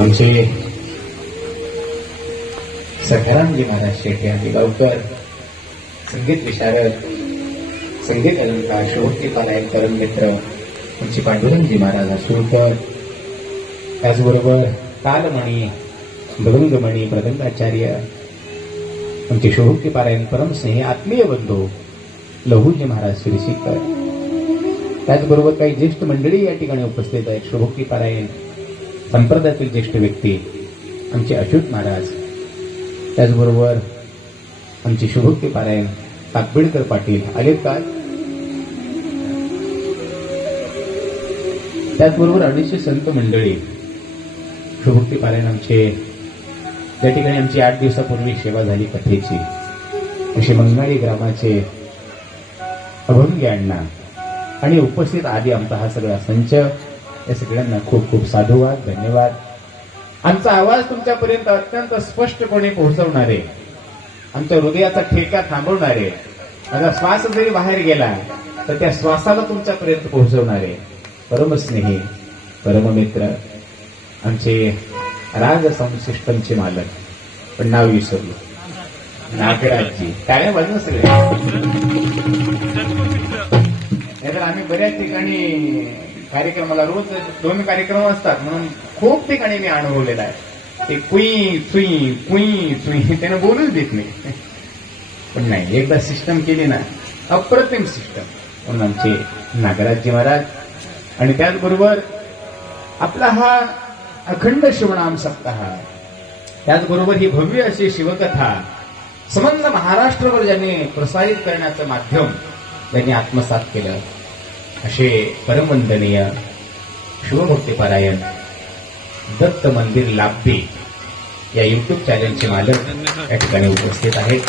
आमचे सखारामजी महाराज शेटे आणि गावकर संगीत विशारद, संगीत अलंकार, शोभती पारायण परम मित्र आमचे पांडुरंगजी महाराज आसुरकर, त्याचबरोबर तालमणी, मृदंगमणी, मृदंगाचार्य आमचे शोभती पारायण परम स्नेही आत्मीय बंधू लहुजी महाराज श्रीशीकर, त्याचबरोबर काही ज्येष्ठ मंडळी या ठिकाणी उपस्थित आहेत. शोभती पारायण संप्रदायातील ज्येष्ठ व्यक्ती आमचे अच्युत महाराज, त्याचबरोबर आमची शुभोक्ती पारायण ताकबिडकर पाटील आलेत का? त्याचबरोबर अडीचशे संत मंडळी शुभोक्ती पारायण आमचे त्या ठिकाणी आमची 8 दिवसापूर्वी सेवा झाली कथेची, असे मंगाळी ग्रामाचे अभंगी अण्णा आणि उपस्थित आधी आमचा हा सगळा संच, या सगळ्यांना खूप खूप साधुवाद, धन्यवाद. आमचा आवाज तुमच्यापर्यंत अत्यंत स्पष्टपणे पोहोचवणारे, आमच्या हृदयाचा ठेका थांबवणारे, माझा श्वास जरी बाहेर गेला तर त्या श्वासाला तुमच्यापर्यंत पोहोचवणारे परमस्नेही परममित्र आमचे राज साऊंड सिस्टमचे मालक, पण नाव विसरलो, नागराजजी. काय वाजलं सगळे. नाहीतर आम्ही बऱ्याच ठिकाणी कार्यक्रमाला रोज 2 कार्यक्रम असतात म्हणून खूप ठिकाणी मी अनुभवलेला आहे. ते कुई चुई कुई चुई त्यानं बोलूच देत नाही, पण नाही एकदा सिस्टम केली ना, अप्रतिम सिस्टम. म्हणून आमचे नागराजजी महाराज आणि त्याचबरोबर आपला हा अखंड शिवनाम सप्ताह, त्याचबरोबर ही भव्य अशी शिवकथा संबंध महाराष्ट्रभर ज्यांनी प्रसारित करण्याचं माध्यम त्यांनी आत्मसात केलं, असे परमवंदनीय शिवभक्तीपारायण दत्त मंदिर लाभे या युट्यूब चॅनलचे मालक या ठिकाणी उपस्थित आहेत.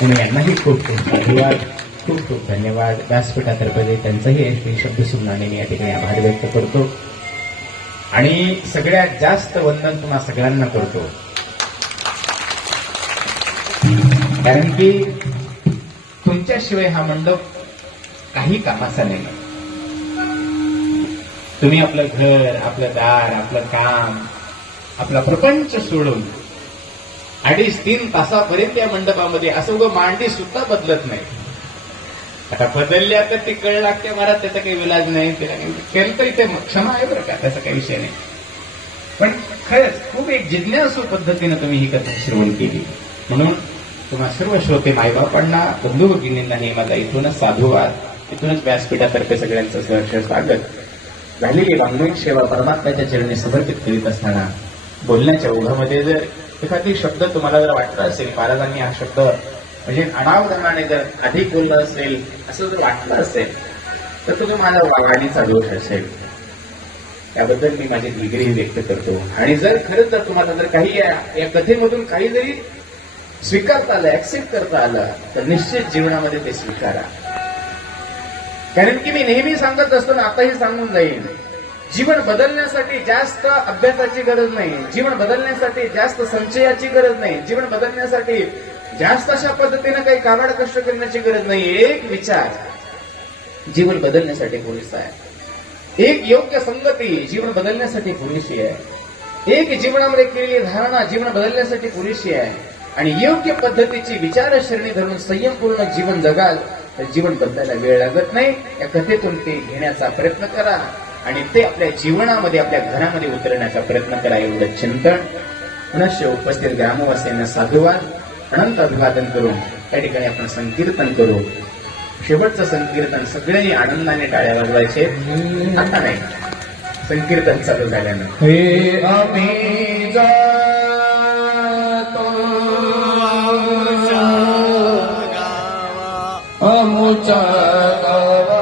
म्हणून यांनाही खूप खूप धन्यवाद, खूप खूप धन्यवाद. व्यासपीठातर्फे त्यांचाही शब्द सुमनाने मी या ठिकाणी आभार व्यक्त करतो आणि सगळ्यात जास्त वंदन तुम्हा सगळ्यांना करतो, कारण की तुमच्याशिवाय हा मंडप काही कामाचा नाही. तुम्ही आपलं घर, आपलं दार, आपलं काम, आपला प्रपंच सोडून 2.5-3 तासापर्यंत या मंडपामध्ये असं उगं मांडी सुद्धा बदलत नाही. आता बदलल्या तर ती कळ लागते महाराज, त्याचा काही विलाज नाही, केलं तर इथे क्षमा आहे बरं का, त्याचा काही विषय नाही. पण खरंच खूप एक जिज्ञासू पद्धतीनं तुम्ही ही कथा श्रवण केली, म्हणून तुम्हा सर्व श्रोते मायबापांना, बंधू भगिनींनाही माझा इथूनच साधुवाद, इथूनच व्यासपीठातर्फे सगळ्यांचं सहर्ष स्वागत. झालेली वाङ्मयिक सेवा परमात्म्याच्या चरणी समर्पित करीत असताना बोलण्याच्या ओघामध्ये जर एखादी शब्द तुम्हाला जर वाटला असेल, महाराजांनी हा शब्द म्हणजे अनावधानाने जर अधिक बोललं असेल असं जर वाटलं असेल तर तो माझा वाणीचा दोष असेल, त्याबद्दल मी माझी दिलगिरी व्यक्त करतो. आणि जर खरंच जर तुम्हाला जर काही या कथेमधून काही जरी स्वीकारता आलं, ऍक्सेप्ट करता आलं, तर निश्चित जीवनामध्ये ते स्वीकारा. कारण की मी नेहमी सांगत असतो ना, आताही सांगून जाईल, जीवन बदलण्यासाठी जास्त अभ्यासाची गरज नाही, जीवन बदलण्यासाठी जास्त संचयाची गरज नाही, जीवन बदलण्यासाठी जास्त अशा पद्धतीने काही काबाड कष्ट करण्याची गरज नाही. एक विचार जीवन बदलण्यासाठी पुरेसा आहे, एक योग्य संगती जीवन बदलण्यासाठी पुरेशी आहे, एक जीवनामध्ये केलेली धारणा जीवन बदलण्यासाठी पुरेशी आहे, आणि योग्य पद्धतीची विचारसरणी धरून संयमपूर्ण जीवन जगाल तर जीवन बदलायला वेळ लागत नाही. या कथेतून ते घेण्याचा प्रयत्न करा आणि ते आपल्या जीवनामध्ये, आपल्या घरामध्ये उतरण्याचा प्रयत्न करा. एवढं चिंतन पुनश्च उपस्थित ग्रामवासियांना साधुवाद, अनंत अभिवादन करून त्या ठिकाणी आपण संकीर्तन करू. शेवटचं संकीर्तन सगळ्यांनी आनंदाने टाळ्या वाजवायचे, आता नाही, संकीर्तन चालू झाल्यानं. हे आम्ही जातो अमुच्या गावा,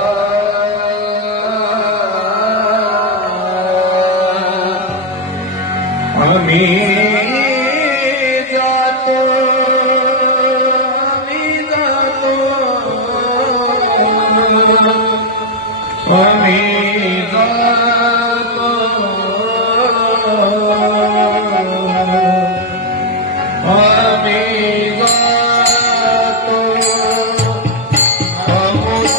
आम्ही जातो, आम्ही जातो, आम्ही जातो, आम्ही जातो अमुच्या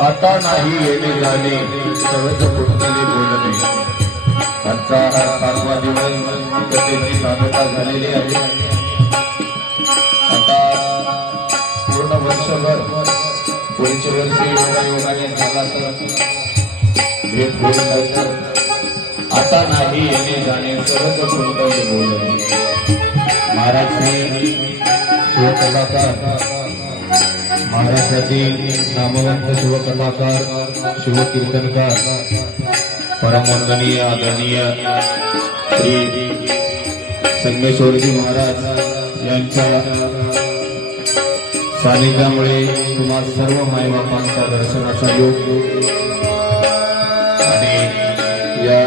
आता नाही येणे जाणे सहज कुठले बोलणे. त्यांचा हा 7वा दिवस कथेची सांगता झालेली आहे. आता पूर्ण वर्षभर पुढच्या वर्षी योगायोगाने झाला तर भेट होईल. आता नाही येणे जाणे सहज कुठले बोलणे. महाराज शिवकलाकार, महाराष्ट्रातील नामवंत शिवकलाकार, शिवकीर्तनकार, परमवंदनीय आदरणीय श्री संगमेश्वरजी महाराज यांच्या सानिध्यामुळे तुम्हा सर्व मायबापांच्या दर्शनाचा योग आणि या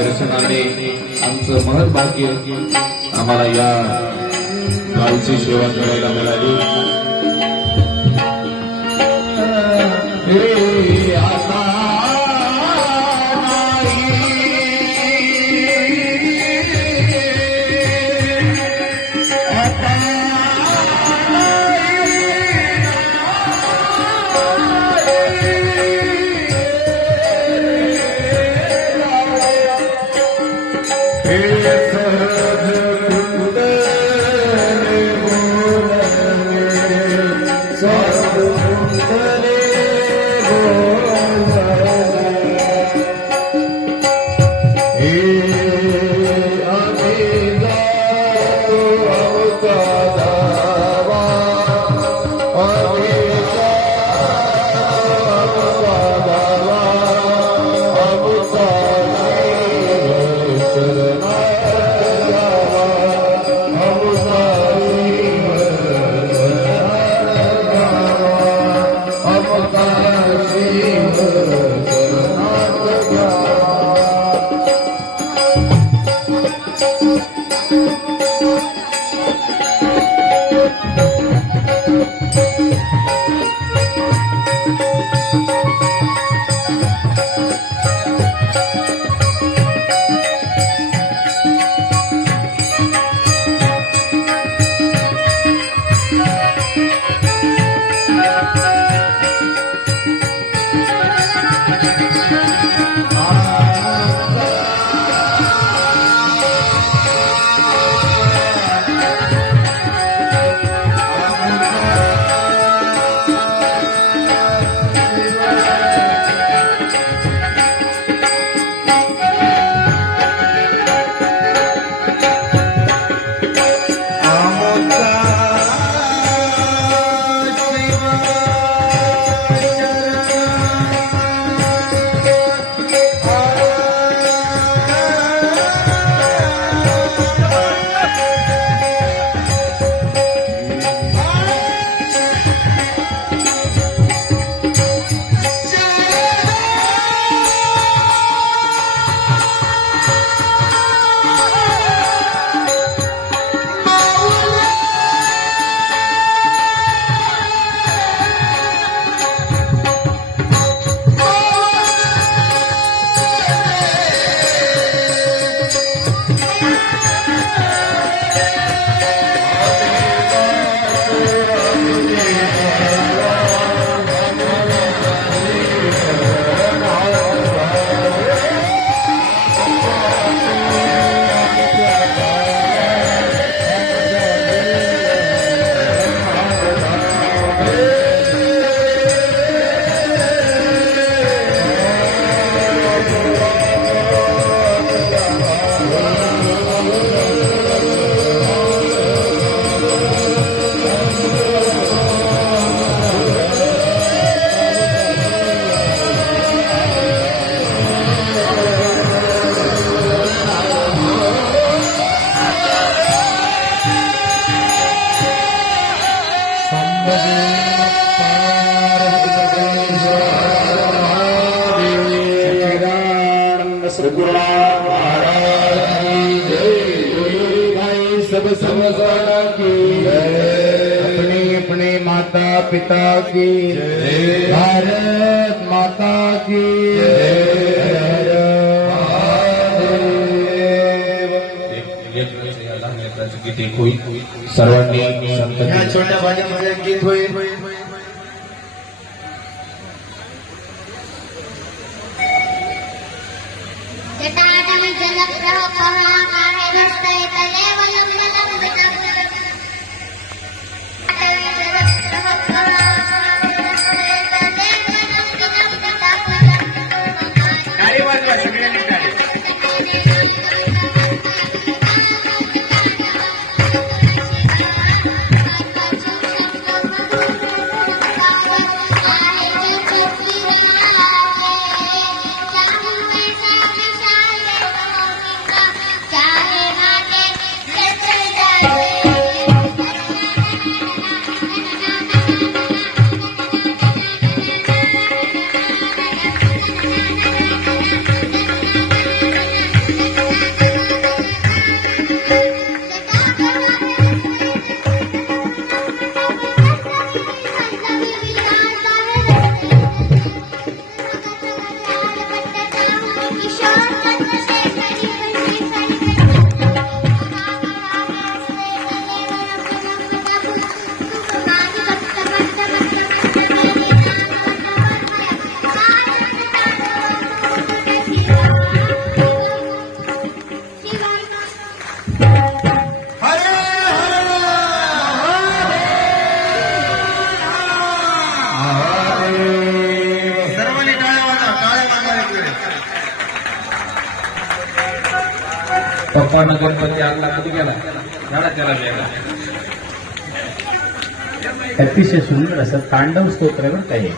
दर्शनाने आमचं महत् भाग्य आम्हाला या गावची सेवा करायला मिळाली. आता पिता की जय। भारत माता की हर महादेव. एक वेळेस या लहान लेकराचं गीत एक होईल. सर्वांनी संत ह्या छोट्या भाज्यामध्ये एक गीत होईल. जटाटम जलप्रवाह काहे तले वलंबनं विटम टाळी वाजवा सगळ्यांनी टाळी. सर्वांनी टाळ्या वाजवा. टाळ्या वाजवा एक वेळेस. पप्पानं गणपती आणला कधी गेला झाडा त्याला गेला. अतिशय सुंदर असं तांडव स्तोत्र बरं काही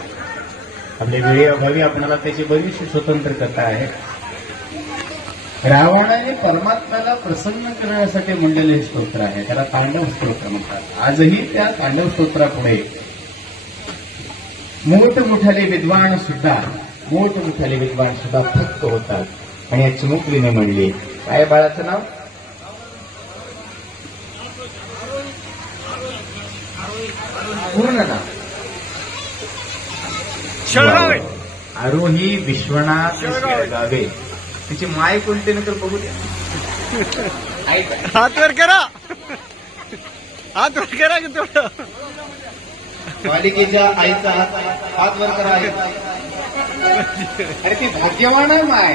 आपली वेळेअभावी आपल्याला त्याची बरीचशी स्वतंत्र कथा आहे. रावणाने परमात्म्याला प्रसन्न करण्यासाठी म्हणलेले हे स्तोत्र आहे. त्याला तांडव स्तोत्र म्हणतात. आजही त्या तांडव स्तोत्रापुढे मोठमोठाले विद्वान सुद्धा फक्त होतात. आणि या चिमुकलीने म्हणली, काय बाळाचं नाव? पूर्ण नाव आरोही विश्वनाथ शेळगावे. तिची माय कोणते नंतर बघू द्या. हात वर करा की थोडं. बालिकेच्या आईचा हात वर करा. अरे ती भाग्यवान आहे माय.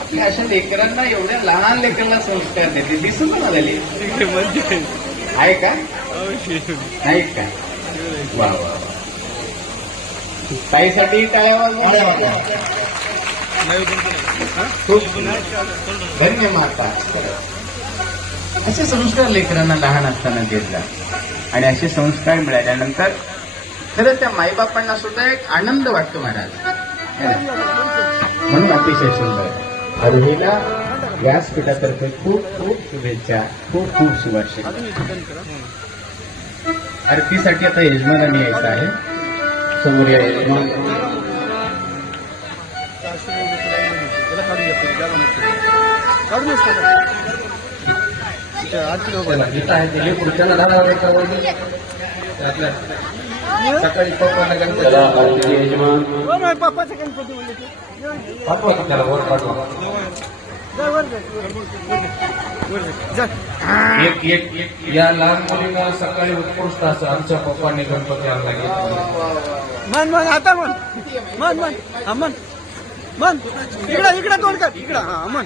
आपल्या अशा लेकरांना एवढ्या लहान लेकरांना संस्कार देते. दिसून म्हणाली आहे का? नाही का? वा वा. ताईसाठी टाळ्या वाजवा. खूप धन्य माता. असे संस्कार लेकरांना लहान असताना घेतला आणि असे संस्कार मिळाल्यानंतर खरंच त्या माईबापांना सुद्धा एक आनंद वाटतो महाराज. म्हणून अतिशय सुंदर. आरोहीला व्यासपीठातर्फे खूप खूप शुभेच्छा. खूप खूप शुभाशय. आरतीसाठी आता यजमानांनी यायचं आहे. समोर या यजमान. गीता आहे दिली पुढच्याला झाला सकाळी पप्पानं गणपती यजमान पप्पाचा गणपती म्हणले पाठवा की त्याला वर पाठवा. या लहान मुलीला सकाळी उत्कृष्ट असं आमच्या पप्पांनी गणपती आणला घेतला. मन आता मन हा मन इकडं तोंड कर. इकडं हा मन.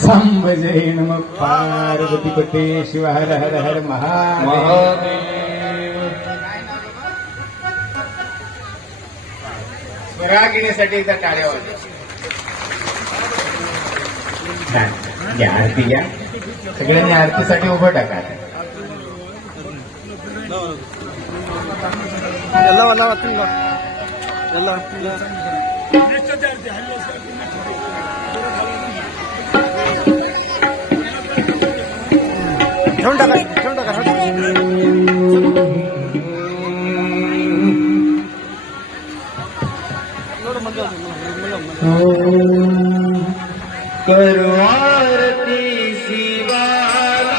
सांब जय नम पार्वती पते शिव हर हर हर महादेव. स्वरागिणीसाठी एकदा टाळ्या वाजवा. घ्या आरती घ्या. सगळ्यांनी आरतीसाठी उभं टाका. लावा तुम्ही लावा ठेवून टाका करो आरती शिवाला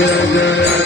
जय जय